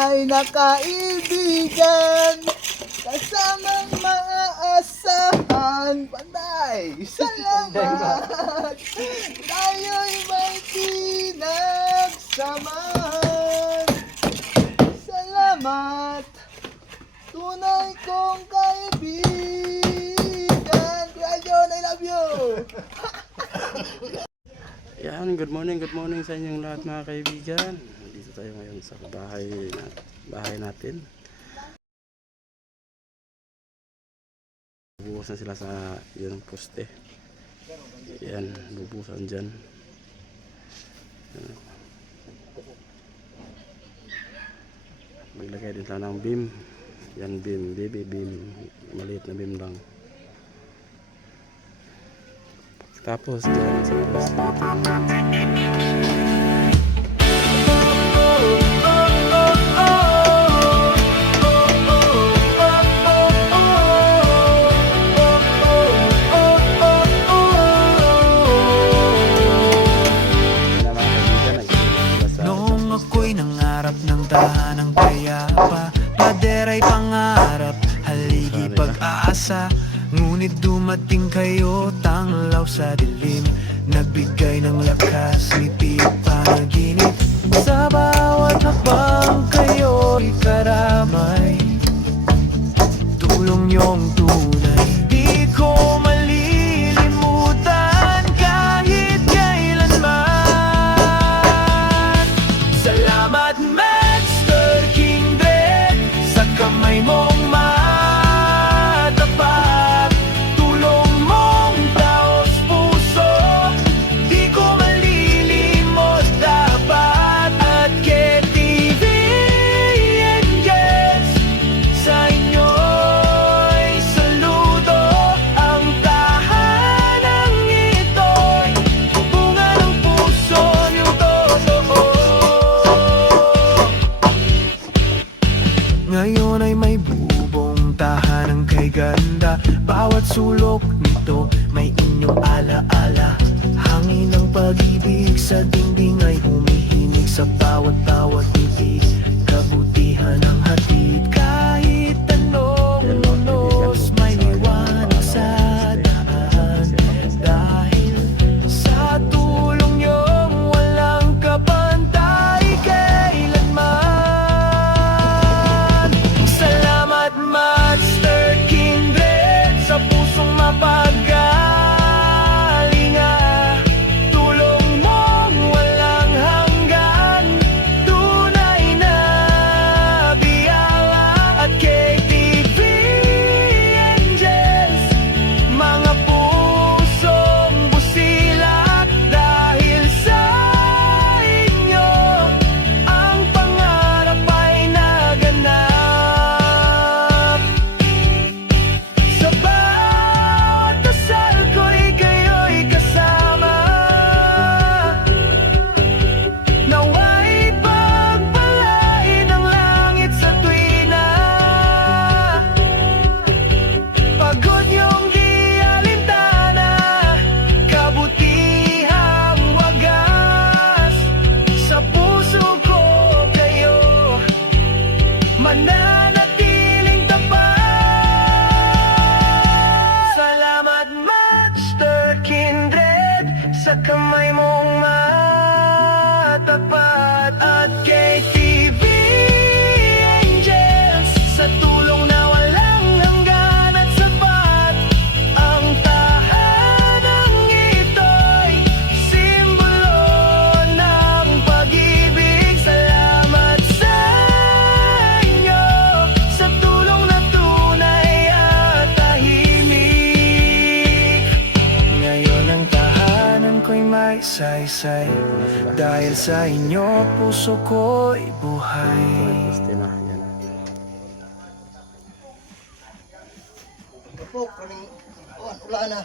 tunay na kaibigan, kasamang maaasahan. Panday! Salamat! Tayo'y may pinagsamahan. Salamat! Tunay kong kaibigan. Kuya John, I love you! Yan, good morning sa inyong lahat mga kaibigan. Dito tayo ngayon sa bahay natin. Bubuhusan sila sa yung poste. Yan, bubuhusan dyan. Maglagay din sila ng beam. Yan beam, baby beam. Maliit na beam lang. Tapos dyan sa poste tahanang payapa, padera'y pangarap, haligi pag-asa. Ngunit dumating kayo, tanglaw sa dilim, nagbigay ng lakas, ngiti panaginip. Sa bawat hakbang kayo'y karamay, tulong niyong tunay, di ko malilimutan kahit kailanman. Salamat kamay mong matapat, tulong mong taos puso, di ko malilimot dapat. At KTV Angels, sa inyo'y saludo. Ang tahanang ito'y bunga ng puso niyong totoo. Ngayon ay may bubong tahanang kay ganda, bawat sulok nito may inyong alaala. Hangin ng pag-ibig sa dingding ay humihinig sa bawat ngiti, kabutihan ang hatid. Kahit anong unos may liwanag sa daan, dahil sa tulong niyong walang kapantay kailanman. Salamat Master Kindred, sa pusong mapagalinga, tulong mong walang hanggan, tunay na biyaya. At KTV Angels, mga pusong busilak, dahil sa inyo ang pangarap ay naganap. Sa bawat dasal ko'y kayo'y kasama, nawa'y pagpalain ang langit sa tuwina. Pagod niyong di alintana, kabutihang wagas, sa puso ko kayo mananatiling tapat. Salamat Master Kindred, sa kamay mong matapat. At KTV Angels, sa tulong na walang hanggan at sapat. Ang tahanang ito'y simbolo ng pag-ibig. Salamat sa inyo, sa tulong na tunay at tahimik. Ngayon ang tahanan ko'y may saysay, dahil sa inyo puso ko'y buhay. poste na. Yan. Kapok, kaming ulan na.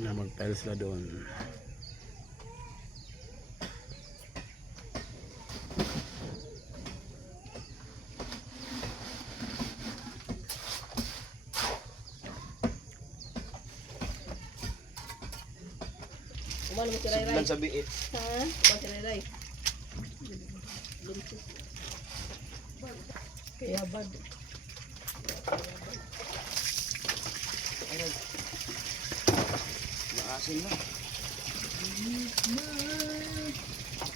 na mag-tile sila doon. Umano mo si Ray Ray. Dan sa biit. Ha? Umano si Ray Ray. Kaya bad. Maasin na.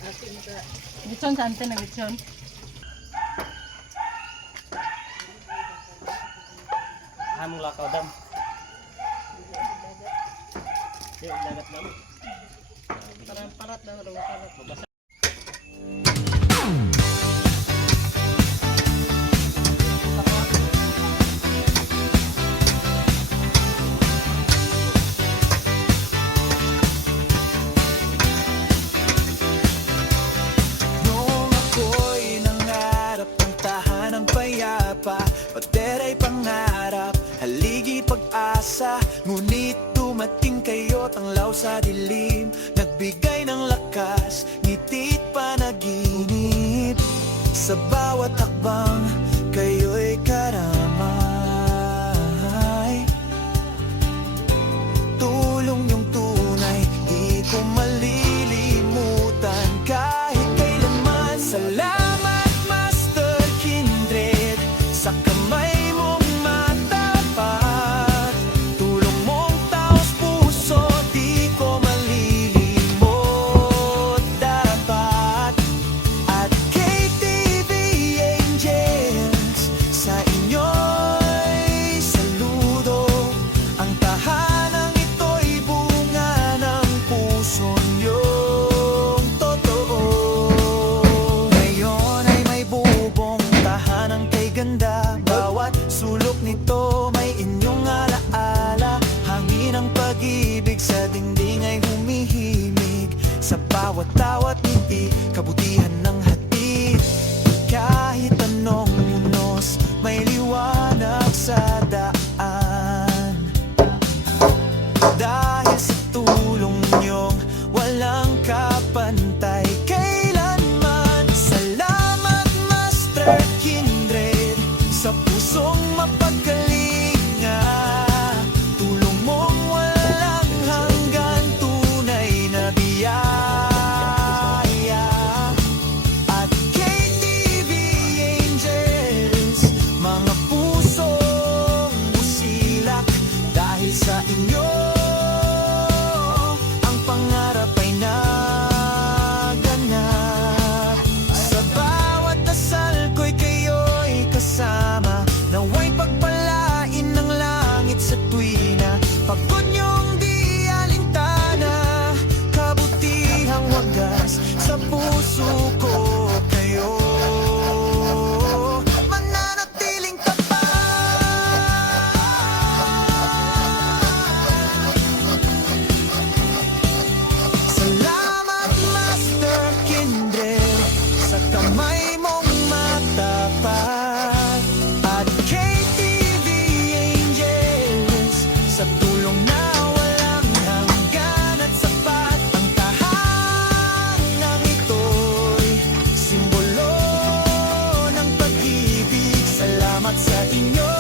Ating ka. Bitson sa ante na bitson. Hamong lakaw dam. Di dagat naman. Parang parat na rin. Parat. Noong ako'y nangarap ng tahanang payapa, padera'y pangarap, haligi pag-asa. Ngunit dumating kayo, tanglaw sa dilim, nagbigay ng lakas, ngiti't panaginip. Sa bawat hakbang, kayo'y karamay. Tulong yung tunay, di ko malilimutan kahit kailanman. Salamat Master Kindred, sa kamay mong matapat. Tulong mong taos puso, di ko malilimot dapat. At KTV Angels, sa inyo'y saludo. Ang tahanang ito'y bunga ng puso niyong totoo. Ngayon ay may bubong tahanang kay ganda. Bawat sulok nito may inyong alaala. Hangin ng pag-ibig sa dingding ay humihimig. Sa bawat tawat ngiti, kabutihan ng hatid. Kahit anong unos, may liwanag sa daan. Dahil sa tulong niyong walang kapantay kailanman. Salamat Master Kindred, sa pusong mapagkalinga. Tulong mong walang hanggan, tunay na biyaya. At KTV Angels, mga pusong busilak. Dahil sa inyo, ang pangarap ay naganap. Sa bawat dasal ko'y kayo'y kasama. Naway pagpalain ng langit sa tuwina. Pagod niyong di alintana, kabutihang wagas sa puso ko kayo. Mananatiling Salamat Master Kindred, sa kamay mong matapat. At KTV Angels, sa tulong na walang hanggan at sapat. Ang tahanang ito'y simbolo ng pag-ibig. Salamat sa inyo,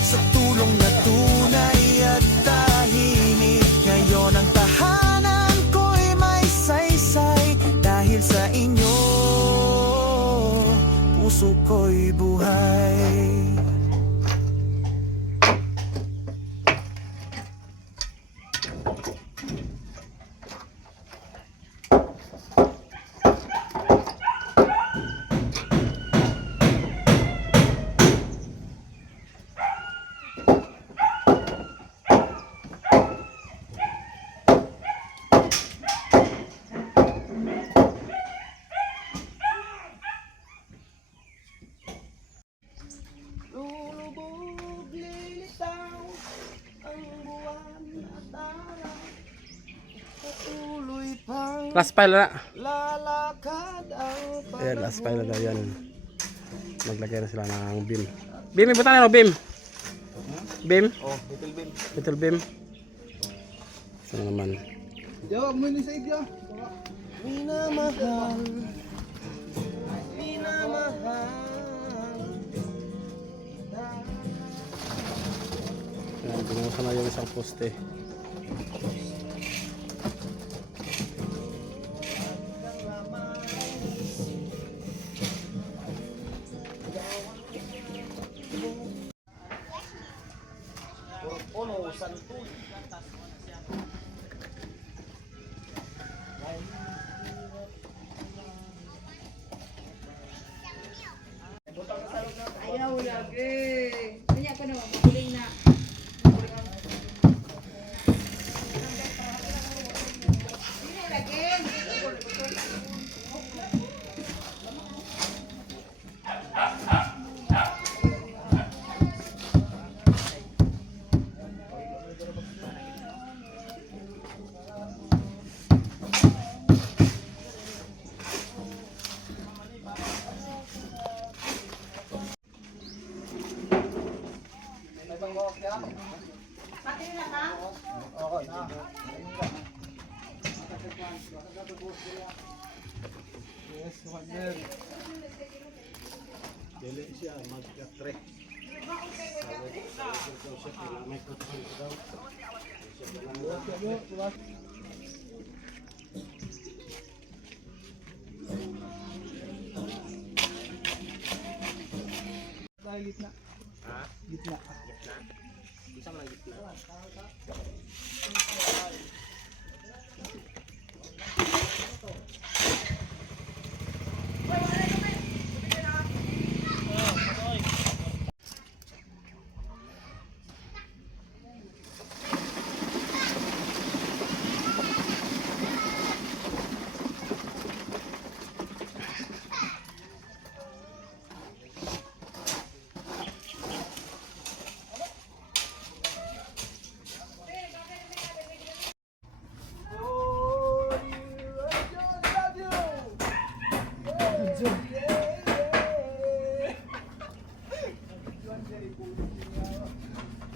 sa tulong na tunay at tahimik. Ngayon ang tahanan ko'y may saysay. Dahil sa inyo, puso ko'y buhay. Lulubog, lilitaw ang buwan at araw. Patuloy pang Last pile na. lalakad ang Ayan, last pile na daw yan. Naglagay na sila ng beam. Beam, ibutan na no, beam. Beam. Oh, little bit. Little beam. Ito naman. Jawab mo ni sa idyo. Minamahal. Ayan, binuhusan na yung isang poste. Ayaw lagi. Kanya ko naman, makuling na. Yes, partner. Dili siya magka-tre. Gitna. Gitna. Bisa man ang gitna.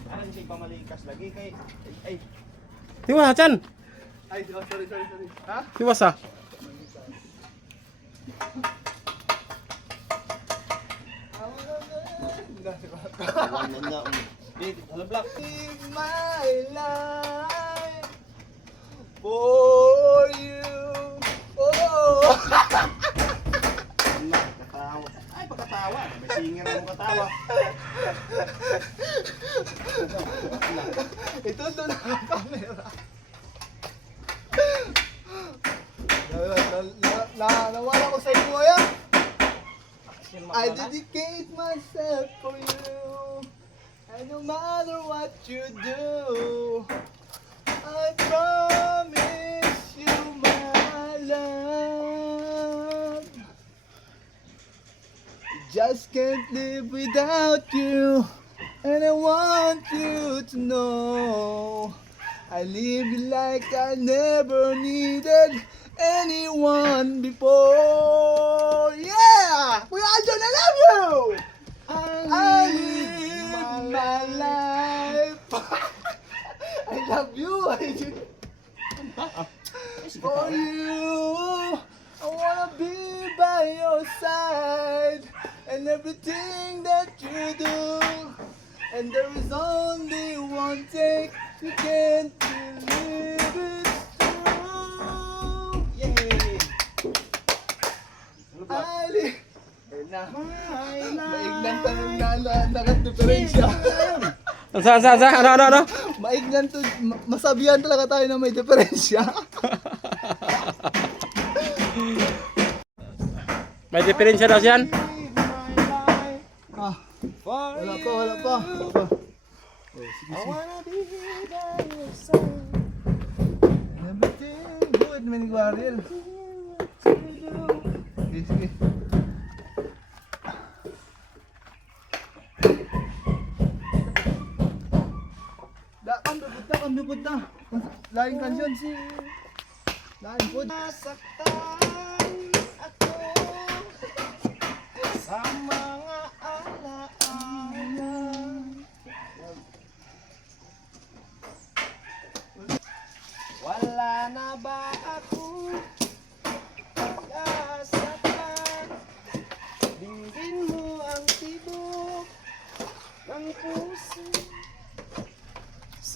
Ano siya pamalikas lagi kay ay Tiwas, Chan! Ay, sorry. Ha? Tiwas ah! halablak. Live my life for you. Oh. Katawa. Ay pagkatawa, may singer mo katawa. Ito doon ang camera. Nawala ko sa inyo yan. I dedicate myself for you. And no matter what you do, I promise you my love. Just can't live without you. And I want you to know I live like I never needed anyone before. Yeah! Kuya Aljon, I love you! I live my life. I love you. For you, I wanna be by your side and everything that you do. And there is only one thing you can't believe it's true. Yeah. I live. Maignan tayo na nakadiferensya. Ano? Maignan to, masabihan talaga tayo na may diferensya. May diferensya daw siyan? Ah, wala pa. Oh, sige. Everything good, Maniguaril. Sige. Kambibot na. Laing kansyon si... Laing po. Nasaktan ako sa mga alaala.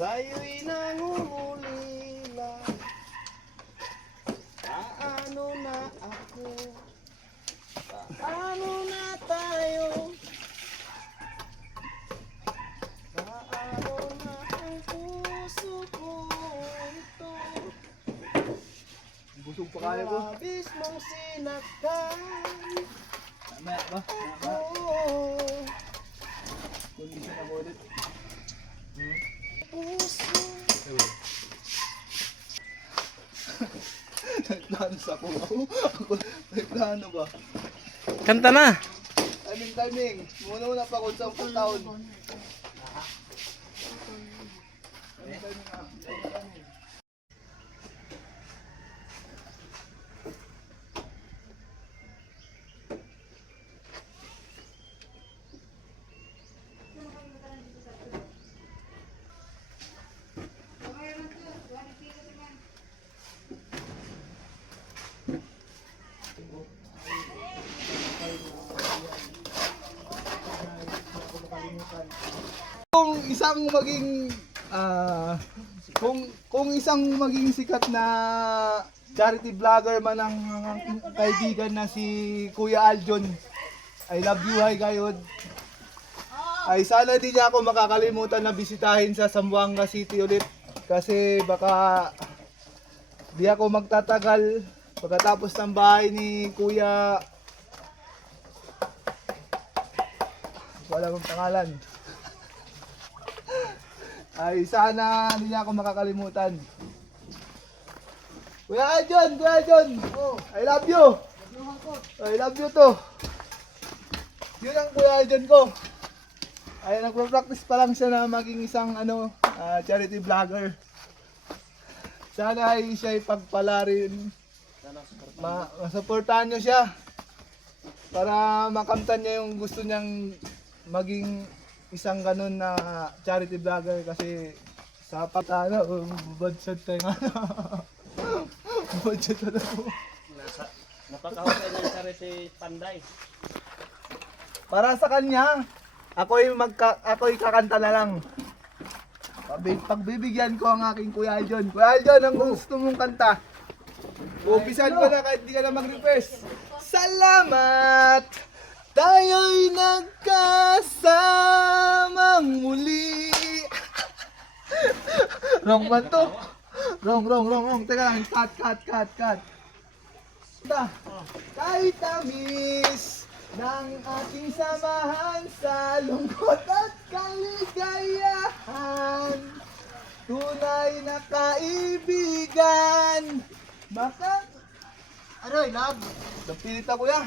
Sa'yo'y nangungulila. Paano na ako? Paano na tayo? Paano na ang puso ko ito? Busog pa kaya ko. Labis mong sinaktan. Mamaya ba? Oh, Kondisyon ako ulit. puso. Nagplano sa ako. Ako, nagplano ba? Kanta na. Timing. Muna pa kung saan taon. Kung isang maging kung isang maging sikat na charity vlogger man ang aking kaibigan na si Kuya Aljon, I love you, hi Gayod, ay sana di niya ako makakalimutan na bisitahin sa Zamboanga City ulit kasi baka di ako magtatagal pagkatapos ng bahay ni Kuya, wala akong pangalan, ay sana hindi niya ako makakalimutan. Kuya Aljon, oh, I love you. I love you to. Yun ang Kuya Aljon ko. Ay nagpo-practice pa lang siya na maging isang charity vlogger. Sana ay siya ipagpala rin. Masuportahan niyo siya para makamtan niya yung gusto niyang maging isang ganun na charity vlogger kasi sa patana, budget tayo nga. Budget na po. Napakahusay ng charity Panday. Para sa kanya, ako'y kakanta na lang. Pagbibigyan ko ang aking Kuya Aljon. Kuya Aljon, ang gusto mong kanta. Umpisan ko na kahit di ka na mag-request. Salamat! Tayo'y nagkasamang muli. Wrong man to. Wrong. Teka lang, cut. Kahit tamis ng ating samahan sa lungkot at kaligayahan, tunay na kaibigan. Aroy, love. Napilit ako ya.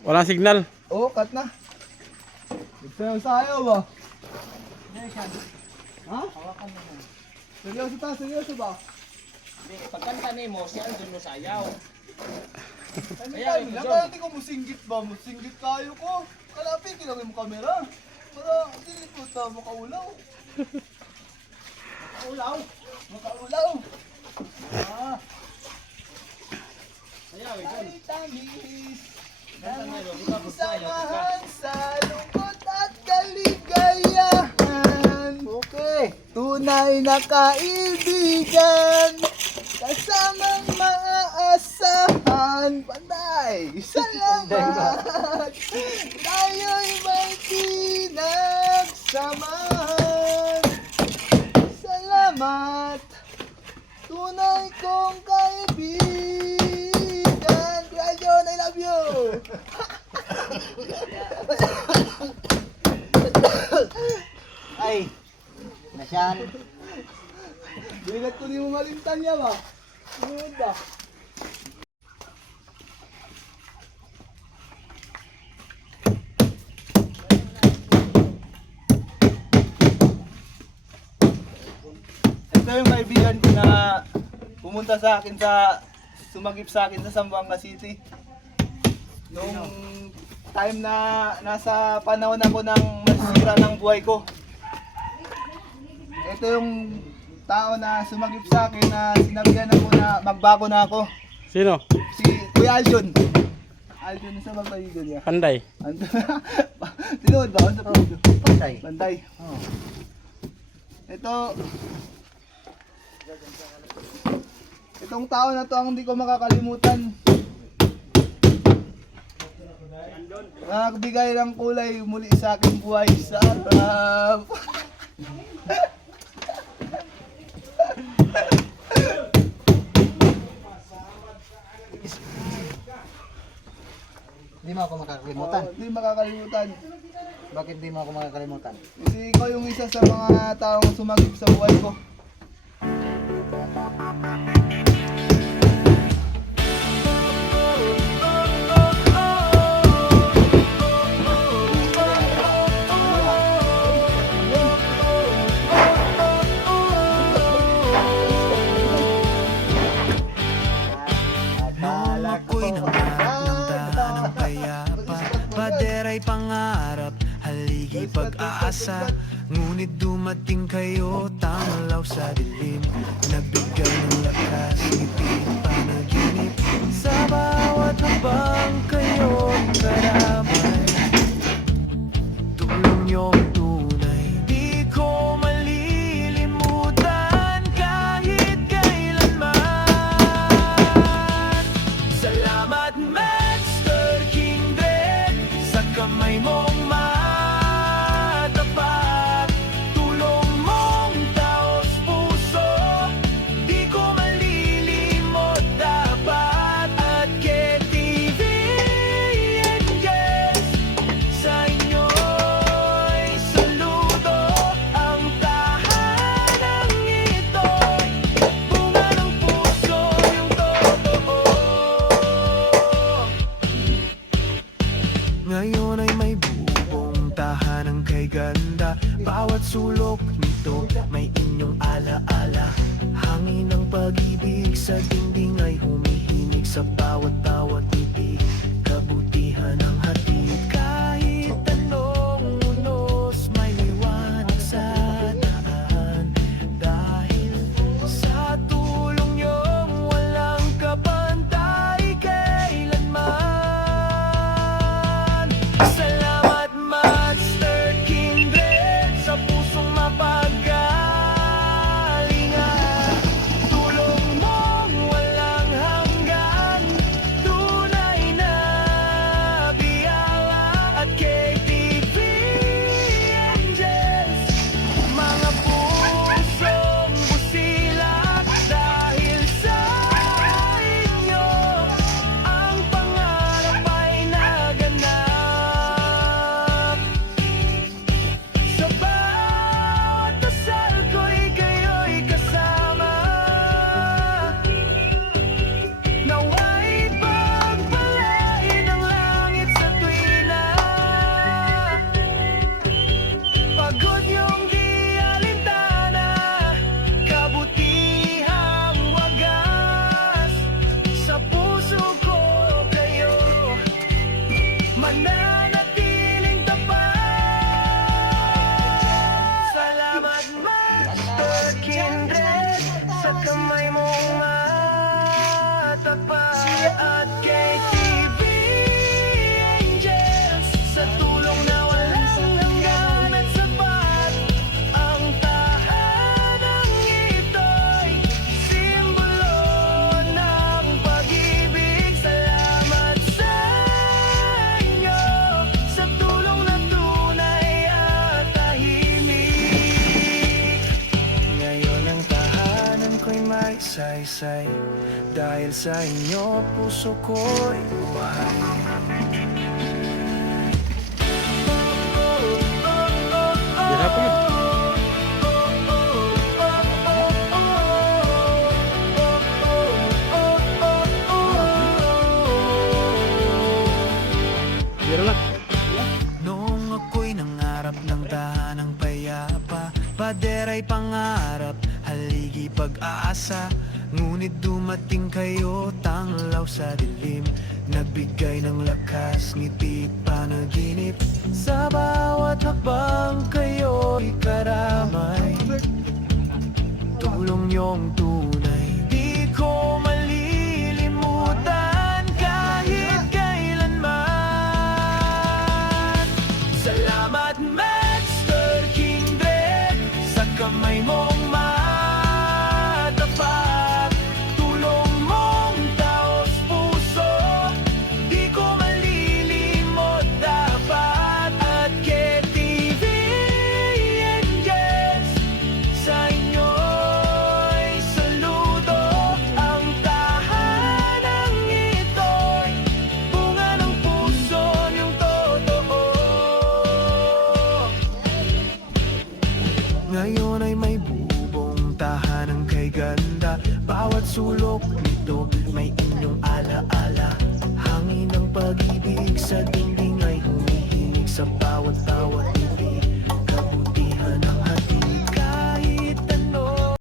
Walang signal. Oo, cut na. Nagsayaw ba? Ha? Seryoso ba? Pagkanta ni mo, siya ang dun mo sayaw. Kaya hindi ko musinggit ba? Musinggit kayo ko. Kalapin, kinagay mo kamera. Para, hindi ko ito makaulaw. Makaulaw. Ah. Ay, tamis. Samahan sa lungkot at kaligayahan. Okay. Tunay na kaibigan, kasamang maaasahan. Panday. Salamat. Tayo'y may pinagsamahan. Salamat. Tunay kong kaibigan. Kuya Aljon, I love you. Ay, nasyan. Bilat ko di mo malimtan niya ba? Sunod ba? Ito yung kaibigan ko na pumunta sa akin sumagip sa akin sa Zamboanga City. Nung time na nasa panahon ako ng masira ng buhay ko. Ito yung tao na sumagip sa akin na sinabihan ako na magbago na ako. Sino? Si Kuya Aljon. Aljon sa magbayigon niya. Panday. Tinuod ba? Ano sa pagbayigon? Patay. Bantay. Itong tao na to ang hindi ko makakalimutan. Nagbigay ng kulay muli sa aking buhay. Sarap! Hindi mo ako makakalimutan. Hindi makakalimutan. Bakit hindi mo ako makakalimutan? Kasi ikaw yung isa sa mga taong sumagip sa buhay ko. Noong ako'y nangarap ng dahanang payapa, padera'y pangarap, haligi pag-aasa. Ngunit dumating kayo, tanglaw sa dilim, nagbigay ng lakas, ngiti, panaginip. Sa bawat habang kayo'y karamay, tulong niyong tunay, di ko malilimutan kahit kailanman. Salamat Master Kindred, sa kamay mong matapat, tulong mong taos puso, di ko malilimot dapat. At KTV Angels, sa inyo'y saludo, ang tahanang ito'y bunga ng puso, yung totoo. Ngayon ay may bubong tahanang kay ganda, bawat sulok nito may inyong alaala. Hangin ng pag-ibig sa dingding ay humihimig, sa bawat ngiti, kabutihan ang hatid. Kahit anong unos may liwanag sa daan, dahil sa tulong niyong walang kapantay kailanman. Salamat Master Kindred, sa pusong mapagalingan, tulong mong walang hanggan, tunay na biyaya. At KTV Angels, mga pusong busilak, dahil sa inyo ang pangarap ay naganap. Sa bawat dasal ko'y kayo'y kasama, nawa'y pagpalain ng langit sa tuwina. Pagod niyong di alintana, kabutihang wagas, sa puso ko kayo mananatiling tapat. Salamat Master Kindred, sa kamay mong matapat. At KTV Angels, sa tulong na walang hanggan at sapat, ang tahanang ito'y simbolo ng pag-ibig. Salamat sa inyo, sa tulong na tunay at tahimik. Ngayon ang tahanan ko'y may saysay, dahil sa inyo puso ko'y buhay. Hirapan. Bira lang. Noong ako'y nangarap ng dahanang payapa, padera'y pangarap, haligi pag-aasa. Ngunit dumating kayo, tanglaw sa dilim, nagbigay ng lakas, ngiti, panaginip. Sa bawat hakbang kayo'y karamay, tulong niyong tunay, di ko malilimutan kahit kailanman. Salamat Master Kindred, sa kamay mo Ngayon ay may bubong tahanan kay ganda. Bawat sulok nito may inyong alaala. Hangin ng pag-ibig sa dingding ay humihimig sa bawat